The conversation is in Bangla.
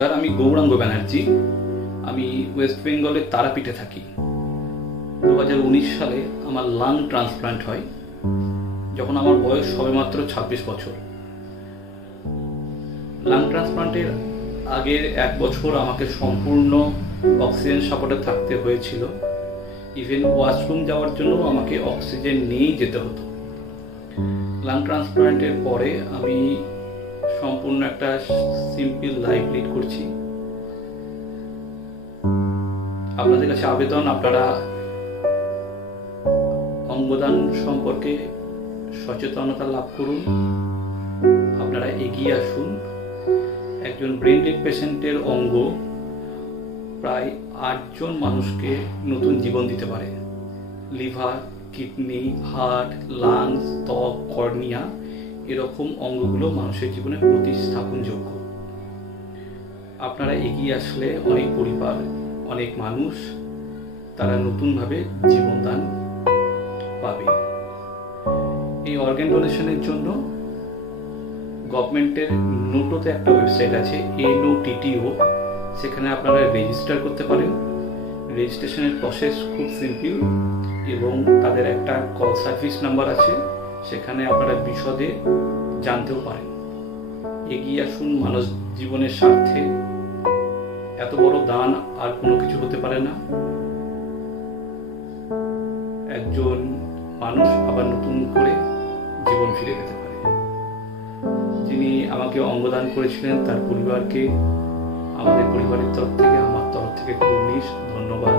আমি গৌরাঙ্গ ব্যানার্জি। আমি ওয়েস্ট বেঙ্গলের তারাপীঠে থাকি। 2019 সালে আমার লাং ট্রান্সপ্লান্ট হয়, যখন আমার বয়স সবেমাত্র 26 বছর। লাং ট্রান্সপ্লান্টের আগের 1 বছর আমাকে সম্পূর্ণ অক্সিজেন সাপোর্টে থাকতে হয়েছিল। ইভেন ওয়াশরুম যাওয়ার জন্য আমাকে অক্সিজেন নিয়েই যেতে হতো। লাং ট্রান্সপ্লান্টের পরে আমি সম্পূর্ণ একটা সিম্পল লাইফ লিড করছি। আপনাদের কাছে আবেদন, আপনারা অঙ্গদান সম্পর্কে সচেতনতা লাভ করুন, আপনারা এগিয়ে আসুন। একজন ব্রেন ডেড পেশেন্টের অঙ্গ প্রায় 8 জন মানুষকে নতুন জীবন দিতে পারে। লিভার, কিডনি, হার্ট, লাংস, ত্বক, কর্নিয়া, এরকম অঙ্গগুলো মানুষের জীবনে প্রতিস্থাপনযোগ্য। আপনারা এগিয়ে আসলে অনেক পরিবার, অনেক মানুষ তারা নতুনভাবে জীবনদান পাবে। এই অর্গান ডোনেশনের জন্য গভর্নমেন্টের নোটোতে একটা ওয়েবসাইট আছে, NOTTO, সেখানে আপনারা রেজিস্টার করতে পারেন। রেজিস্ট্রেশনের প্রসেস খুব সিম্পল এবং তাদের একটা কল সার্ভিস নাম্বার আছে, সেখানে আপনারা বিশদে জানতেও পারেন। এগিয়ে আসুন মানব জীবনের স্বার্থে। এত বড় দান আর কোনো কিছু হতে পারে না। একজন মানুষ আবার নতুন করে জীবন ফিরে পেতে পারে। যিনি আমাকে অঙ্গদান করেছিলেন তার পরিবারকে আমাদের পরিবারের তরফ থেকে, আমার তরফ থেকে খুব ধন্যবাদ।